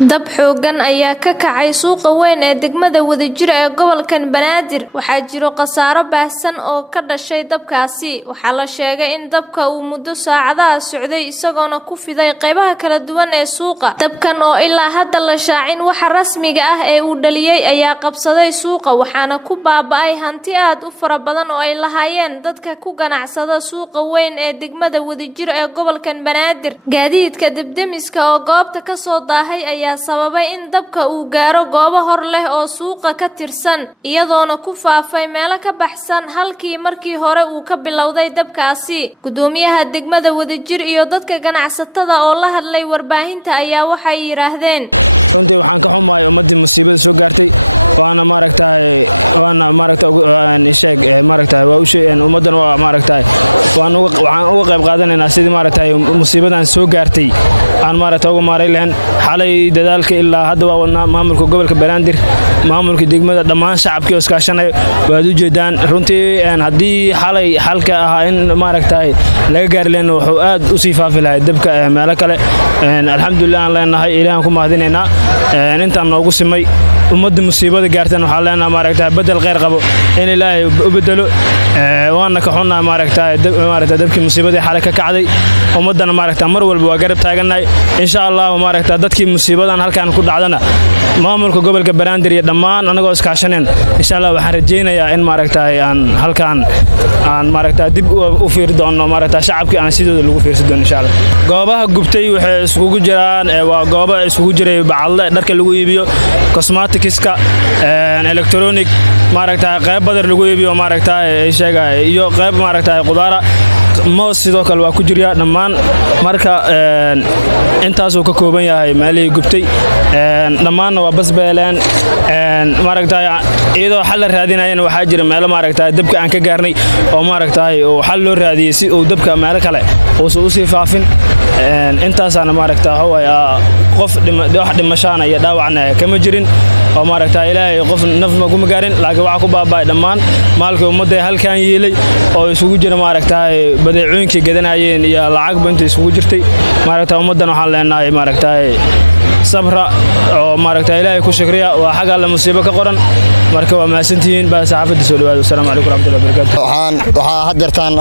dab xoogan ayaa ka kacay suuqa weyn ee degmada Wadajir ee gobolkan Banaadir waxaa jiro khasaaro baahsan oo ka dhashay dabkaasi waxaa la sheegay in dabka uu muddo saacadaha socday isagoona ku fiday qaybaha kala duwan ee suuqa dabkan oo ilaa hadda la shaacin waxa rasmiga ah ee uu dhaliyay ayaa qabsaday suuqa waxaana ku baaba'ay hanti aad u fara badan oo ay lahaayeen dadka ku ganacsada suuqa weyn ee degmada Wadajir ee gobolkan Banaadir gaadiidka debdemiska oo goobta ka soo daahay ayaa sababay in dabka uu gaaro goobo hor leh oo suuqa ka tirsan iyadoona ku faafay meelo ka baxsan halkii markii hore uu ka bilowday dabkaasi gudoomiyaha degmada Wadajir iyo dadka ganacsatada oo la hadlay warbaahinta ayaa waxay yiraahdeen runtii waxaan ka xumahay ummadii musiibada soo gaartay waana waa u sheegeen ummadan waa waxaan uga qayb qaadanaynaa sidii musiibadan soo gaartay aan uga maaray lahayn xalay dadaalka ilaa hadda waa wadnaa maamulka gobolka Banaadir maamulka degmada dhammaan shacabkii iskaashanay waad u jeedaan runtii haddii xalay xalka ahaa in laga gaari lahayn wuxuu aad u sii faafi lahayd dabka meelo kale alxamdulilah aan leenahay ilaahan ku mahadinaynaa intaan noogu simay ummadda musiibada gaartan waxaa leenahay bedel khayr qabo in ilaahay u bedelo waana ka xunnaa dabkii musiibadii xalay ka kacday ummadana mar walba waa garab taaganahay insha Allah dadkii musiibadan halkaan ku dhacdana maamulka gobolka Banaadir iyo dhammaan anagoo iskaashaneen insha Allah waxaan rajeynayaa in aan halkaan aan dib u fiir doono shacabkii aan sidooda lagu fiirsan doono insha Allah goobaha gubtay waxay isugu jiraan waa goobo isugu jiray bacadle dharka lagu iibiyo cosmeticska electronic qayb badar lagu iibiyo iyo qayb qudaara moos sidoo kale waa ku jira dhammaan marka intaas uu ka kooban yahay meelihii gubtay dhammaanna waa basbeeleen iyadoo xal la raadinayeen waxaa jira meelo dabka aan ka gaarnay oo oo xal loo raadiyay si uu dabka meelo kale uusan u sii faafin intaasana qof wax dhimashaana iyo dhaawacna kama jirin oo ilaahay qof naf ma kuma gaarin laakiin waxa ku baabay dhammaan maalkii ummadda halkaan yeelay oo isugu jira badeecooyinkii gadanayeen iyo lacag ba inta isugu jirtay ummadan waxaan leenahay sabra oo ilaahay ku shukriya waa xaq alla musiibo ka qoran marka waa maasantihiin baa saxaafada soo dhawaado assalaamu calaykum warahmatullahi wabarakatuh waxaa hadeertaan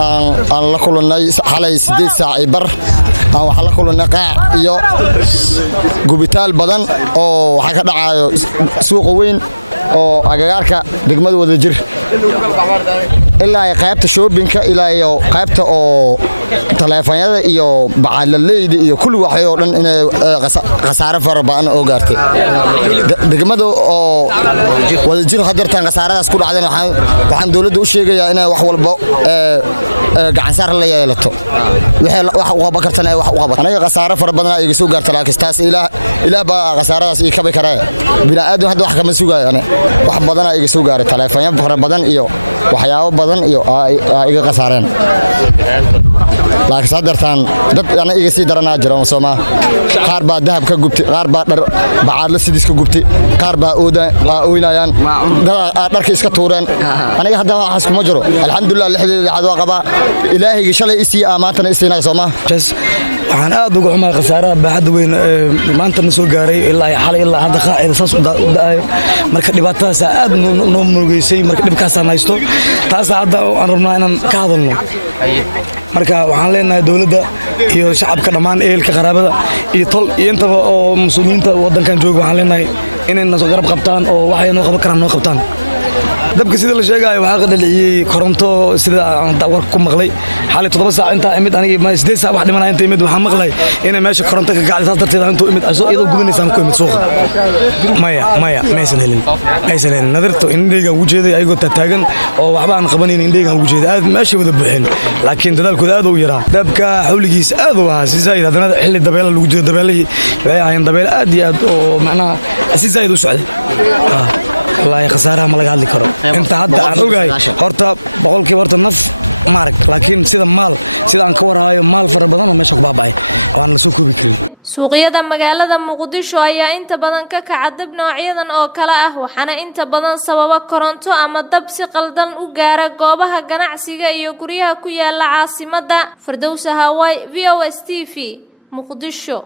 aan la kulannay xalay 8 saac bar waxaa la kulannay qaac iyo gubitaal badan oo waxa ka dhacayo suuqa weyn oo agagaarka degmada Wadajir ilaa qaybta shoppingka ilaa iyo qaybta oo taleefanyada iyo bacadleyda iyo kulli waxay oo dhan inay khasaare fara badan oo gaartay degmada oo Wadajir hadeertaan khasaaradaas ku dhacday waxaan dawladda u sheegayaa inay wax walba gacan saar la yeelato wax u qaba kartana wax u qabato aniga khasaare fara badan ay soo gaartay laakiin taas ilaa baa khasaaradaas ay ka bakaray bini'aadam hadda wax kama sugayo wax badan ay soo gaaray taleefanyada fara badan iyo waxyaabo badan iyo iga qasaareen laakiin sadartan dad ana iga sii daranaa jira Soomaa qaar baa dahab ka gubtay qaar baa dhar bacadla sidis ka gubtay qaar baa ooynayaan dharka iska tuureen aniga hadda waxaas kuma jiro alxamdulillah lixdeeda xad waa qaba ilaahiga shalay isii amaantana isiinay Soomaa waxaan aad uga xumahay khasaaraha baaxad weyn maanta ma soo gaaray ilaa xalay ilaa hadda qaacida saas u daayo marka dhibaatadaas aad noo murugeysay marka dhibkaas aan haysto taas hadda aan rabnaa inaan ka hadalno marka waxaan leenahay dawladda iyo shacabka dhammaan ehelka qaraabada iyo tol iyo intaba oo muslimiinta wadankan jooga waxaan leenahay inay noo garab qabtaan oo waxay noo qaban karaan noo qabtaan dabka sida la sheegayo waxa ka dhaliyay koronto sida aan warka ku maqlay xalay 7 saac inta imid aniga 8 saac wax dhimanay inta imid waxaan maqlay inay meesha koronto ka gacday taas darteed intuu imid iyadoo gubinaysan ku imid suuqa maya maysan helin nadarto indhayga ugu jeeday ayagoo taagan oo waxba aan qabanin indhayga ugu jeeday aad meesha wada buuxin laakiin dadaalkooda aad u yaraa dabka xawligiis aad u ahaa si zaid hadana xilli dabeela lagu jiro dabeelay waxay ahayn dabeel aad iyo aad oo macnaha si zaid u socday والله خسارة ما لقى هذي كرو أنت هذا أوجاي هرتا بقول كي هرتا نف مارك لكن سيدا مال سيدا أنكور هاي مال فربنا ما شك باباي وأنا لسوق بكري suuqyada magaalada Muqdisho ayaa inta badan ka kaca dab noocyadan oo kala ah waxaana inta badan sababa koronto ama dab si qaldan u gaara goobaha ganacsiga iyo guryaha ku yaala caasimadda Firdawsa Hawaii VOS TV Muqdisho